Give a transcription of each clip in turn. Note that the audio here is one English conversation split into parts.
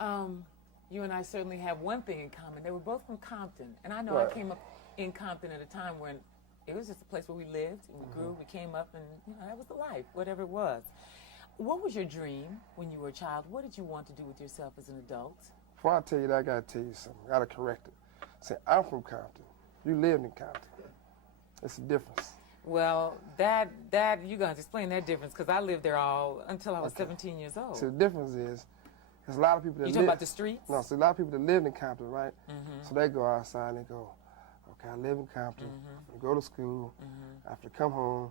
You and I certainly have one thing in common. They were both from Compton. And I know Right. I came up in Compton at a time when it was just a place where we lived and we grew, we came up, and that was the life, whatever it was. What was your dream when you were a child? What did you want to do with yourself as an adult? Before I tell you that, I got to tell you something. I got to correct it. Say, I'm from Compton. You lived in Compton. It's a difference. Well, that you're going to explain that difference, because I lived there until I was 17 years old. So the difference is, there's a lot of people that You talking about the streets? No, so a lot of people that lived in Compton, right? So they go outside and they go, okay, I live in Compton. I go to school. I have to come home.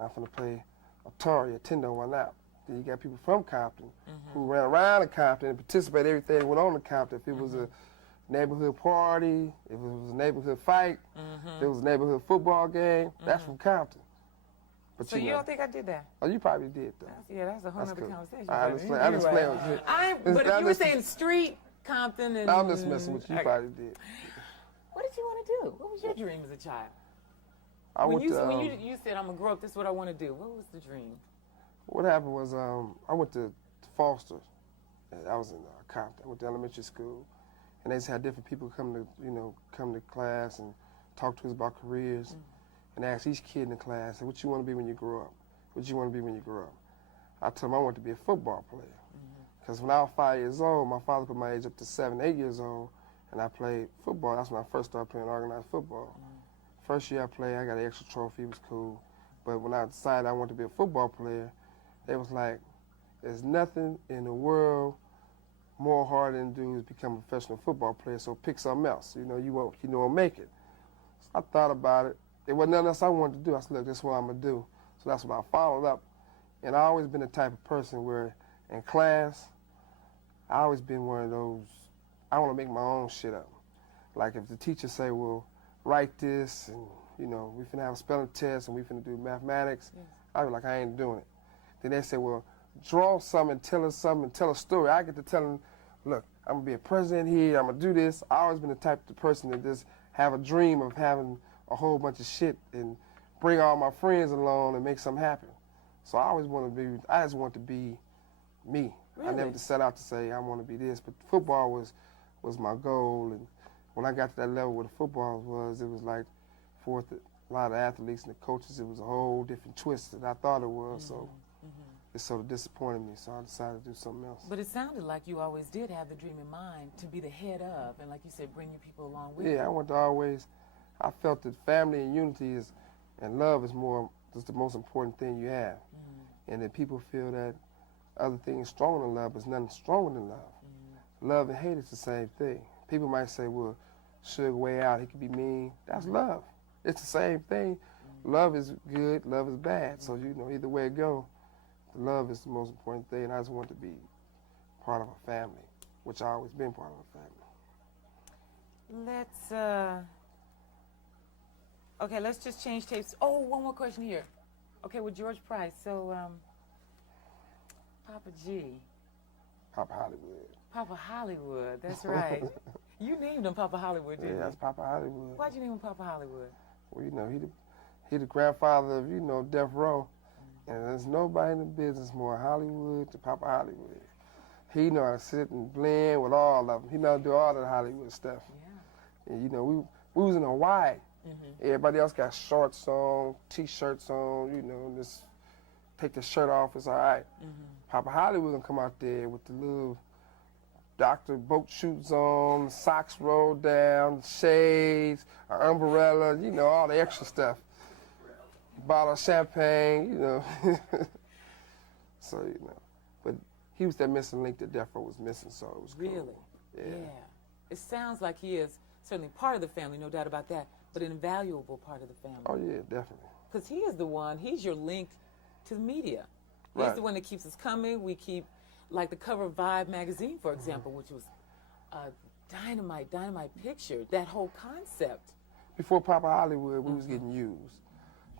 I'm going to play Atari, Nintendo, one out. Then you got people from Compton who ran around in Compton and participated in everything that went on in Compton. If it was a neighborhood party, if it was a neighborhood fight, if it was a neighborhood football game, that's from Compton. But So you don't think I did that? Oh, you probably did, though. Yeah, that's a whole other cool. conversation. I understand with you. But if you were saying street, Compton, and... I'm just messing with you. You probably did. What did you want to do? What was your dream as a child? When you said, I'm going to grow up, this is what I want to do. What was the dream? What happened was I went to Foster. I was in Compton. I went to elementary school. And they just had different people come to class and talk to us about careers. And ask each kid in the class, what you want to be when you grow up? What you want to be when you grow up? I told them I wanted to be a football player. Because when I was 5 years old, my father put my age up to 7, 8 years old, and I played football. That's when I first started playing organized football. First year I played, I got an extra trophy, it was cool. But when I decided I wanted to be a football player, they was like, there's nothing in the world more hard than to do is become a professional football player, so pick something else. You won't make it. So I thought about it. There wasn't nothing else I wanted to do. I said, look, this is what I'm going to do. So that's what I followed up. And I've always been the type of person where in class, I always been one of those, I want to make my own shit up. Like if the teacher say, well, write this, and, we finna have a spelling test, and we finna do mathematics, I'd be like, I ain't doing it. Then they say, well, draw something, tell us something, and tell a story. I get to tell them, look, I'm going to be a president here, I'm going to do this. I've always been the type of person that just have a dream of having a whole bunch of shit and bring all my friends along and make something happen. So I just want to be me. Really? I never set out to say I want to be this, but football was my goal. And when I got to that level where the football was, it was like for a lot of athletes and the coaches, it was a whole different twist than I thought it was. So it sort of disappointed me, so I decided to do something else. But it sounded like you always did have the dream in mind to be the head of, and like you said, bring your people along with you. Yeah, I felt that family and unity and love is the most important thing you have. And that people feel that other things stronger than love, but there's nothing stronger than love. Love and hate is the same thing. People might say, well, Suge way out, he could be mean. That's love. It's the same thing. Love is good, love is bad. So, either way it go, love is the most important thing. And I just want to be part of a family, which I've always been part of a family. Let's just change tapes. Oh, one more question here. Okay, with George Price. So, Papa G. Papa Hollywood. Papa Hollywood, that's right. You named him Papa Hollywood, didn't you? Yeah, that's Papa Hollywood. Why'd you name him Papa Hollywood? Well, he the grandfather of, Death Row. And there's nobody in the business more Hollywood than Papa Hollywood. He know how to sit and blend with all of them. He know how to do all that Hollywood stuff. Yeah. And, we was in Hawaii. Everybody else got shorts on, T-shirts on, just take the shirt off, it's all right. Papa Hollywood gonna come out there with the little Dr. boat shoes on, socks rolled down, shades, an umbrella, all the extra stuff. Bottle of champagne, So, but he was that missing link that Death Row was missing, so it was cool. Really? Yeah. It sounds like he is certainly part of the family, no doubt about that, but an invaluable part of the family. Oh, yeah, definitely. Because he's your link to the media. He's the one that keeps us coming. We keep, like the cover of Vibe magazine, for example, which was a dynamite picture, that whole concept. Before Papa Hollywood, we was getting used.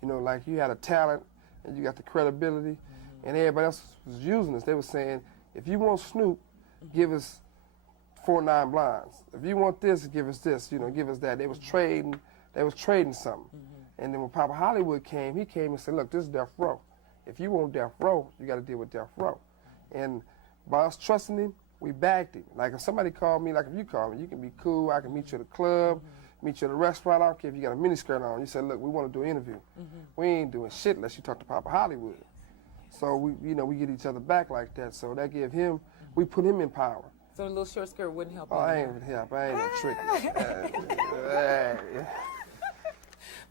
Like you had a talent and you got the credibility, and everybody else was using us. They were saying, if you want Snoop, give us 4 9 Blinds. If you want this, give us this, give us that. They was trading something. And then when Papa Hollywood came, he came and said, look, this is Death Row. If you want Death Row, you got to deal with Death Row. And by us trusting him, we backed him. Like if somebody called me, like if you call me, you can be cool. I can meet you at a club, meet you at a restaurant. I don't care if you got a miniskirt on. You say, look, we want to do an interview. We ain't doing shit unless you talk to Papa Hollywood. So we, you know, we get each other back like that. So that give him, we put him in power. So a little short skirt wouldn't help. Oh, I ain't gonna help. I ain't no trick.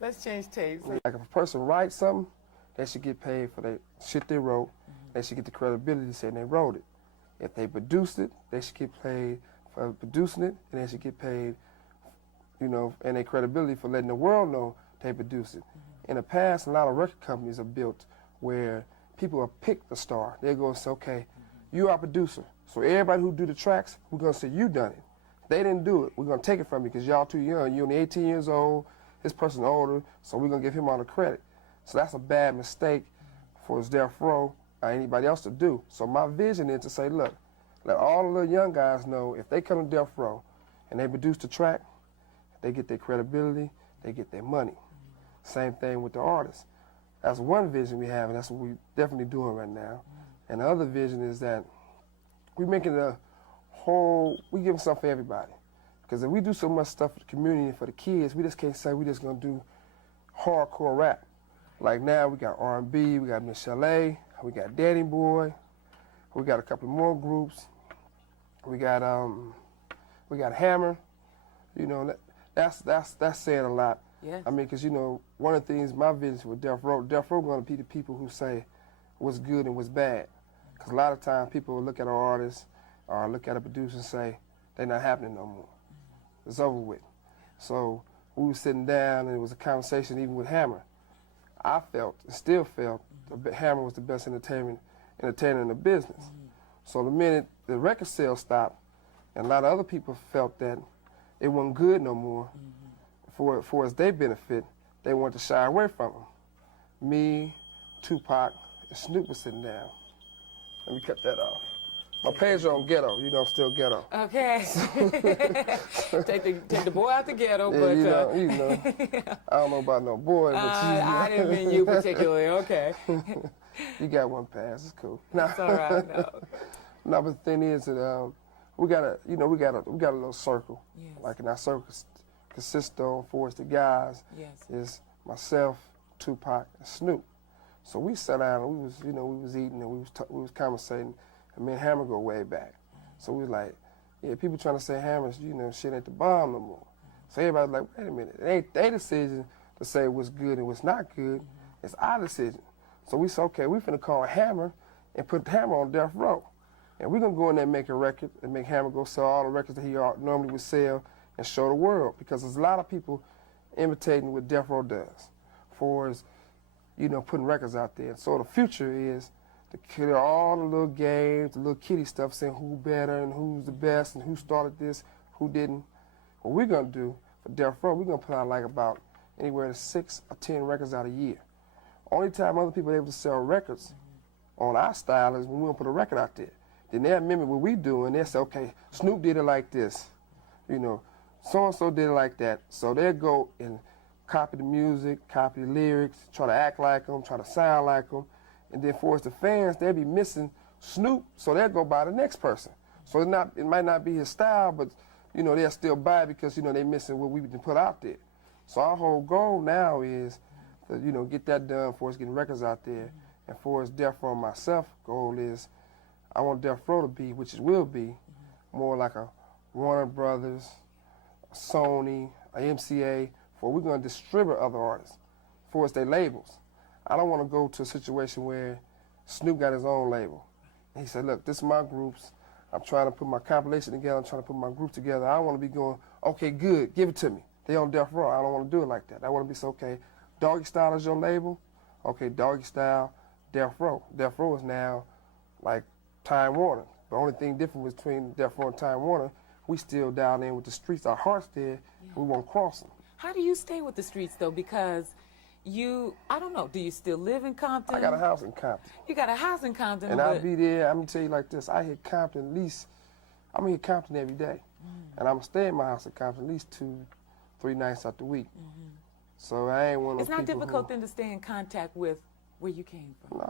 Let's change tapes. Like if a person writes something, they should get paid for the shit they wrote. They should get the credibility saying they wrote it. If they produced it, they should get paid for producing it, and they should get paid, you know, and their credibility for letting the world know they produced it. In the past, a lot of record companies are built where people will pick the star. They go and say, okay, you are a producer. So everybody who do the tracks, we're going to say you done it. They didn't do it. We're going to take it from you because y'all too young. You're only 18 years old. This person older, so we're going to give him all the credit. So that's a bad mistake for Death Row or anybody else to do. So my vision is to say, look, let all the little young guys know if they come to Death Row and they produce the track, they get their credibility, they get their money. Same thing with the artists. That's one vision we have, and that's what we're definitely doing right now. And the other vision is that we're making a whole, we giving something for everybody. Because if we do so much stuff for the community and for the kids, we just can't say we just gonna do hardcore rap. Like now we got R&B, we got Michelle A, we got Danny Boy, we got a couple more groups. We got Hammer. You know, that's saying a lot. Yes. I mean, because you know, one of the things my vision with Death Row gonna be the people who say what's good and what's bad. Because a lot of times people will look at an artist or look at a producer and say they're not happening no more. It's over with. So we were sitting down and it was a conversation even with Hammer. I felt, and still felt, Hammer was the best entertainer in the business. So the minute the record sales stopped, and a lot of other people felt that it wasn't good no more, for its their benefit, they wanted to shy away from him. Me, Tupac, and Snoop was sitting down. Let me cut that off. My page on ghetto, you know I'm still ghetto. Okay. take the boy out the ghetto, Yeah, but you know, I don't know about no boy, but I didn't mean you particularly. Okay. You got one pass, it's cool. That's all right. No. No, but the thing is that we got a little circle. Yes. Like in our circle consists of for us the guys is myself, Tupac, and Snoop. So we sat down and we was eating and we was conversating. And me and Hammer go way back. So we was like, yeah, people trying to say Hammer's, shit ain't the bomb no more. So everybody's like, wait a minute, it ain't their decision to say what's good and what's not good. It's our decision. So we said, okay, we finna call Hammer and put Hammer on Death Row. And we're gonna go in there and make a record and make Hammer go sell all the records that he normally would sell and show the world. Because there's a lot of people imitating what Death Row does for us, putting records out there. So the future is to kill all the little games, the little kiddie stuff, saying who better and who's the best and who started this, who didn't. What we're gonna do for Death Row, we're gonna put out like about anywhere to 6 or 10 records out a year. Only time other people are able to sell records on our style is when we don't put a record out there. Then they'll mimic what we do and they'll say, okay, Snoop did it like this, so-and-so did it like that. So they'll go and copy the music, copy the lyrics, try to act like them, try to sound like them. And then for us, the fans, they'll be missing Snoop, so they'll go buy the next person. So it might not be his style, but, they'll still buy it because, they're missing what we've been put out there. So our whole goal now is to, get that done for us getting records out there. And for us, Death Row myself, goal is I want Death Row to be, which it will be, more like a Warner Brothers, a Sony, a MCA, for we're going to distribute other artists for us, their labels. I don't want to go to a situation where Snoop got his own label. And he said, look, this is my groups. I'm trying to put my compilation together. I'm trying to put my group together. I don't want to be going, okay, good, give it to me. They on Death Row. I don't want to do it like that. I want to be so, okay, Doggy Style is your label. Okay, Doggy Style, Death Row. Death Row is now like Time Warner. The only thing different between Death Row and Time Warner, we still down in with the streets. Our heart's there. We won't cross them. How do you stay with the streets, though? Because I don't know, do you still live in Compton? I got a house in Compton. You got a house in Compton. And I'll be there, I'm going to tell you like this, I hit Compton at least, I'm hit Compton every day. And I'm going to stay in my house in Compton at least 2-3 nights out the week. So I ain't one of those people. It's not difficult then to stay in contact with where you came from. No,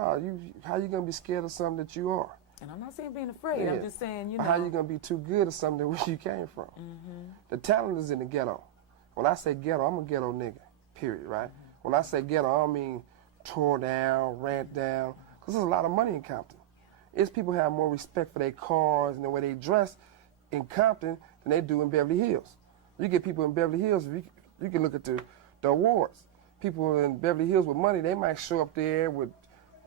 how you going to be scared of something that you are? And I'm not saying being afraid. Yeah. I'm just saying, you know. How you gonna be too good at something where you came from? The talent is in the ghetto. When I say ghetto, I'm a ghetto nigga. Period. Right? When I say ghetto, I don't mean tore down, rant down, because there's a lot of money in Compton. It's people have more respect for their cars and the way they dress in Compton than they do in Beverly Hills. You get people in Beverly Hills, you can look at the awards. People in Beverly Hills with money, they might show up there with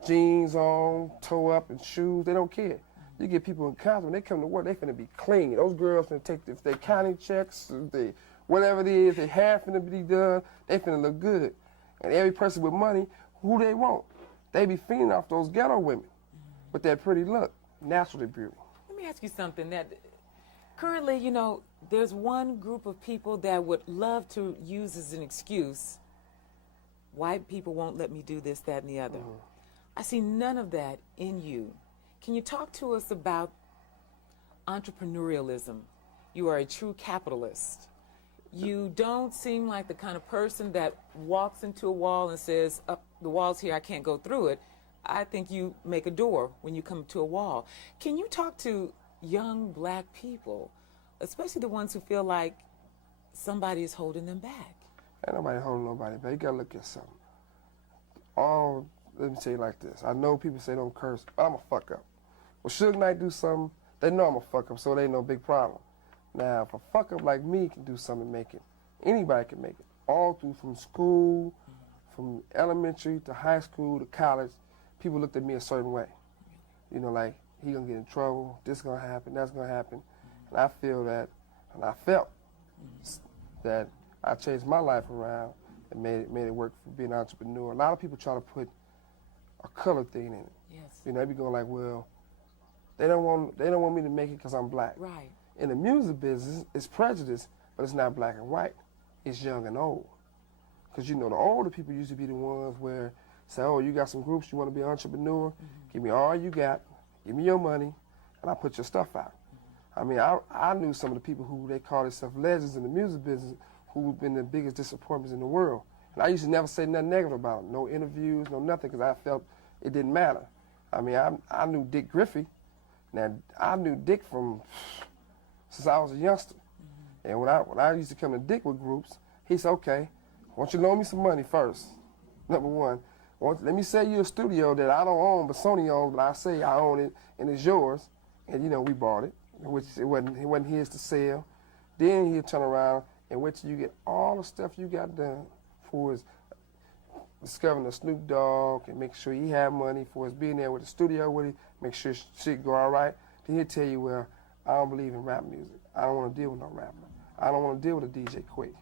jeans on, toe up, and shoes. They don't care. You get people in Compton, when they come to work, they finna be clean. Those girls finna take, if they counting checks, if they, whatever it is, they hair finna be done, they finna look good. And every person with money, who they want? They be feeding off those ghetto women with that pretty look, natural beauty. Let me ask you something. That currently, you know, there's one group of people that would love to use as an excuse, white people won't let me do this, that, and the other. I see none of that in you. Can you talk to us about entrepreneurialism? You are a true capitalist. You don't seem like the kind of person that walks into a wall and says, the wall's here, I can't go through it. I think you make a door when you come to a wall. Can you talk to young black people, especially the ones who feel like somebody is holding them back? Ain't nobody holding nobody back. You gotta look at something. Let me say it like this. I know people say don't curse, but I'm a fuck up. When Suge Knight do something, they know I'm a fuck up, so it ain't no big problem. Now, if a fuck up like me can do something and make it, anybody can make it. All through from school, from elementary to high school to college, people looked at me a certain way. You know, like, he gonna get in trouble, this gonna happen, that's gonna happen. And I feel that, and I felt that I changed my life around and made it work for being an entrepreneur. A lot of people try to put a color thing in it. Yes. You know, they be going like, well, they don't want me to make it because I'm black. Right. In the music business, it's prejudice, but it's not black and white. It's young and old. Because, you know, the older people used to be the ones where say, oh, you got some groups, you want to be an entrepreneur? Give me all you got, give me your money, and I'll put your stuff out. I mean, I knew some of the people who they call themselves legends in the music business who've been the biggest disappointments in the world. And I used to never say nothing negative about them, no interviews, no nothing, because I felt it didn't matter. I mean, I knew Dick Griffey. Now, I knew Dick since I was a youngster. And when I used to come to Dick with groups, he said, okay, I want you to loan me some money first, number one. Let me sell you a studio that I don't own, but Sony owns, but I say I own it, and it's yours. And, you know, we bought it, which it wasn't his to sell. Then he'll turn around and wait till you get all the stuff you got done for his discovering the Snoop Dogg and make sure he had money for his being there with the studio with him, make sure shit go all right. Then he'll tell you, well, I don't believe in rap music. I don't want to deal with no rapper. I don't want to deal with a DJ Quick.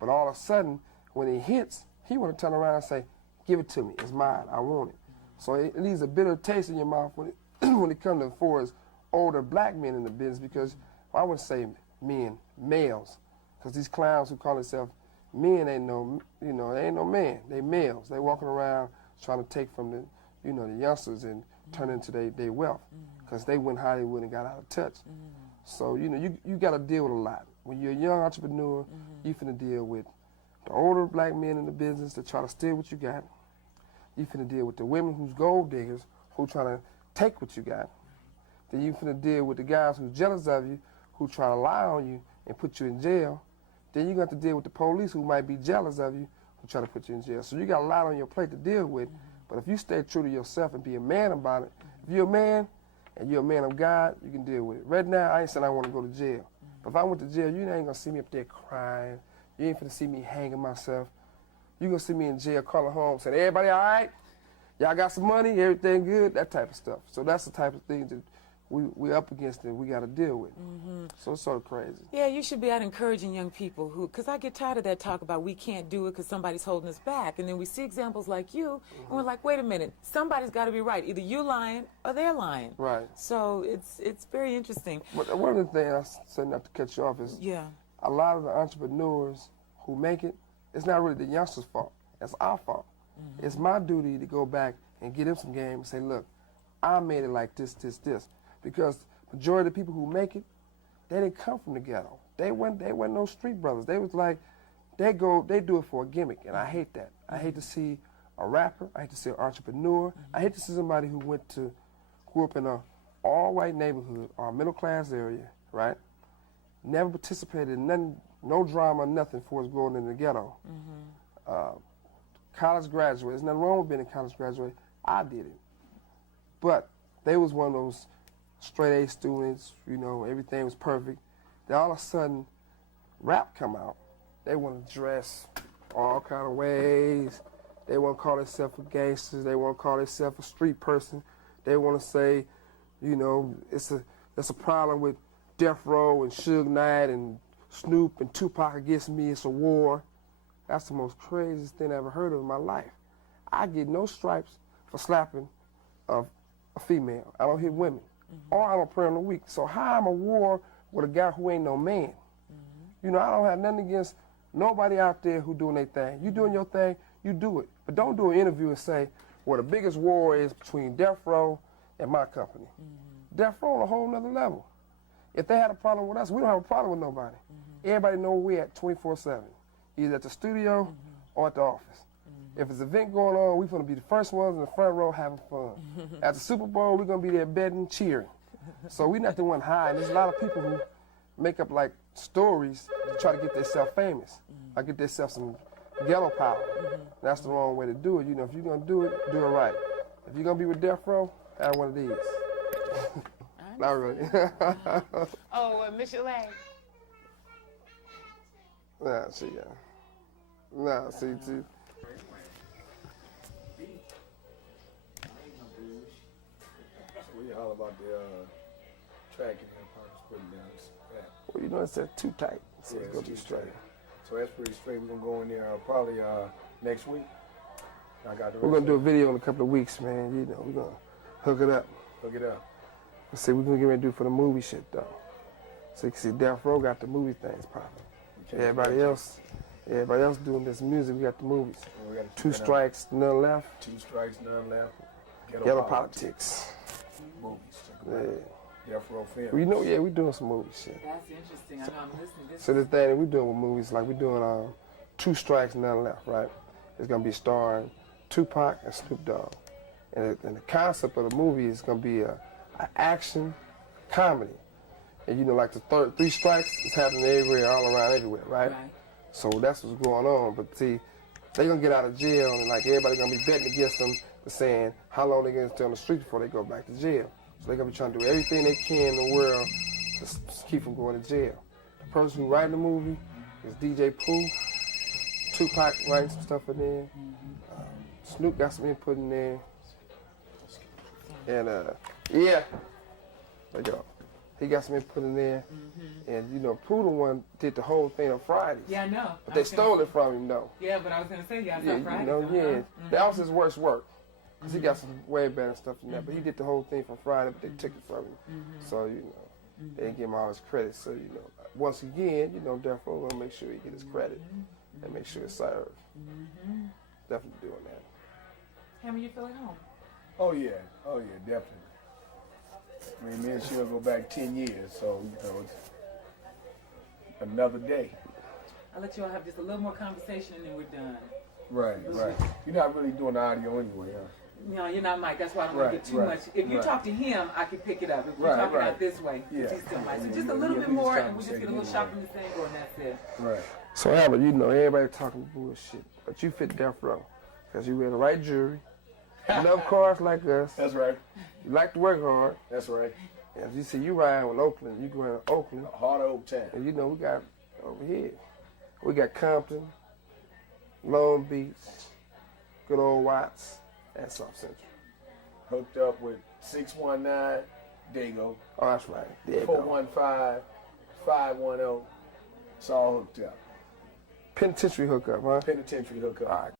But all of a sudden, when it hits, he want to turn around and say, give it to me. It's mine. I want it. So it leaves a bitter taste in your mouth when it comes to for as older black men in the business, because I wouldn't say men, males, because these clowns who call themselves men ain't no, you know, they ain't no man. They males. They walking around trying to take from the, you know, the youngsters and turn into their wealth, because they went Hollywood and got out of touch. So, you know, you got to deal with a lot. When you're a young entrepreneur, you finna deal with the older black men in the business that try to steal what you got. You finna deal with the women who's gold diggers who trying to take what you got. Then you finna deal with the guys who's jealous of you, who try to lie on you and put you in jail. Then you got to deal with the police who might be jealous of you, who try to put you in jail. So you got a lot on your plate to deal with. But if you stay true to yourself and be a man about it, if you're a man and you're a man of God, you can deal with it. Right now, I ain't saying I want to go to jail. But if I went to jail, you ain't gonna see me up there crying. You ain't finna see me hanging myself. You gonna see me in jail calling home saying, everybody all right? Y'all got some money? Everything good? That type of stuff. So that's the type of things that we up against and we got to deal with. So it's sort of crazy. Yeah, you should be out encouraging young people who, because I get tired of that talk about we can't do it because somebody's holding us back. And then we see examples like you, and we're like, wait a minute, somebody's got to be right. Either you lying or they're lying. Right. So it's very interesting. But one of the things I said, not to cut you off, is a lot of the entrepreneurs who make it, it's not really the youngsters' fault. It's our fault. It's my duty to go back and get them some game and say, look, I made it like this. Because majority of the people who make it, they didn't come from the ghetto. They weren't no street brothers. They was like, they do it for a gimmick, and I hate that. I hate to see a rapper. I hate to see an entrepreneur. I hate to see somebody who grew up in a all white neighborhood, or middle class area, right? Never participated in nothing, no drama, nothing for us growing in the ghetto. College graduate, there's nothing wrong with being a college graduate. I did it. But they was one of those straight A students, you know, everything was perfect. Then all of a sudden, rap come out. They want to dress all kind of ways. They want to call themselves a gangster. They want to call themselves a street person. They want to say, you know, it's a problem with Death Row and Suge Knight and Snoop and Tupac against me. It's a war. That's the most craziest thing I ever heard of in my life. I get no stripes for slapping a female. I don't hit women. Or I'm a prayer on the week. So how I'm a war with a guy who ain't no man? You know, I don't have nothing against nobody out there who doing their thing. You doing your thing, you do it. But don't do an interview and say, well, the biggest war is between Death Row and my company. Death Row on a whole nother level. If they had a problem with us, we don't have a problem with nobody. Everybody know where we're at 24/7, either at the studio or at the office. If there's an event going on, we're going to be the first ones in the front row having fun. At the Super Bowl, we're going to be there betting, cheering. So we're not the one high. There's a lot of people who make up like stories to try to get themselves famous. Or get themselves some ghetto power. That's the wrong way to do it. You know, if you're going to do it right. If you're going to be with Death Row, have one of these. Not really. Miss your leg. Nah, see, nah, see, too. We all about the track and then parts putting down. Well, you know, it's too tight, so Yeah, it's going to be too straight. tight. So that's pretty straight. We're going to go in there probably next week. I got the We're going to do a rest video in a couple of weeks, man. You know, we're going to hook it up. of it. Hook it up. Let's see, we're going to get ready to do for the movie shit, though. So you can see Death Row got the movie things popping. Everybody else doing this music, we got the movies. We gotta Two check it out. strikes, none left. 2 strikes, none left. Ghetto politics. Movies. Yeah. Death Row Films. We know, we doing some movie shit. That's interesting. I know I'm listening. So the thing that we doing with movies, like we doing 2 strikes, none left, right? It's gonna be starring Tupac and Snoop Dogg, and the concept of the movie is gonna be an action comedy, and you know, like the 3 strikes is happening everywhere, all around, everywhere, right? So that's what's going on. But see, they gonna get out of jail, and like everybody gonna be betting against them, saying how long they gonna stay on the street before they go back to jail. So they're gonna be trying to do everything they can in the world to keep them going to jail. The person who writing the movie is DJ Pooh. Tupac writing some stuff in there. Snoop got some input in there. And there you go. He got some input in there. And you know, Pooh the one did the whole thing on Fridays. Yeah, I know. But they stole it from him though. Yeah, but I was going to say, yeah, Yeah, Friday. you know, that was his worst work. Cause he got some way better stuff than that. But he did the whole thing from Friday, but they took it from him. So, you know, they didn't give him all his credit. So, you know, once again, you know, Death Row gonna make sure he get his credit and make sure it's served. Definitely doing that. Hammer, you feel at home? Oh yeah, definitely. I mean, me and she'll go back 10 years, so you know, it's another day. I'll let you all have just a little more conversation and then we're done. Right. You're not really doing the audio anyway, huh? No, you're not Mike. That's why I don't want to get too much. If you talk to him, I can pick it up. If you're talking out this way, he's still Mike. So just a little bit more, and we just get a little shopping this angle, and that's it. Right. So, Albert, you know, everybody talking bullshit, but you fit Death Row because you wear the right jewelry. You love cars like us. That's right. You like to work hard. That's right. As you see, you riding with Oakland. You going to Oakland. Hard old time. And you know, we got over here. We got Compton, Long Beach, good old Watts, and South Central. Hooked up with 619 Dago. Oh, that's right. There you go. 415 510. It's all hooked up. Penitentiary hookup, huh? Penitentiary hookup. All right.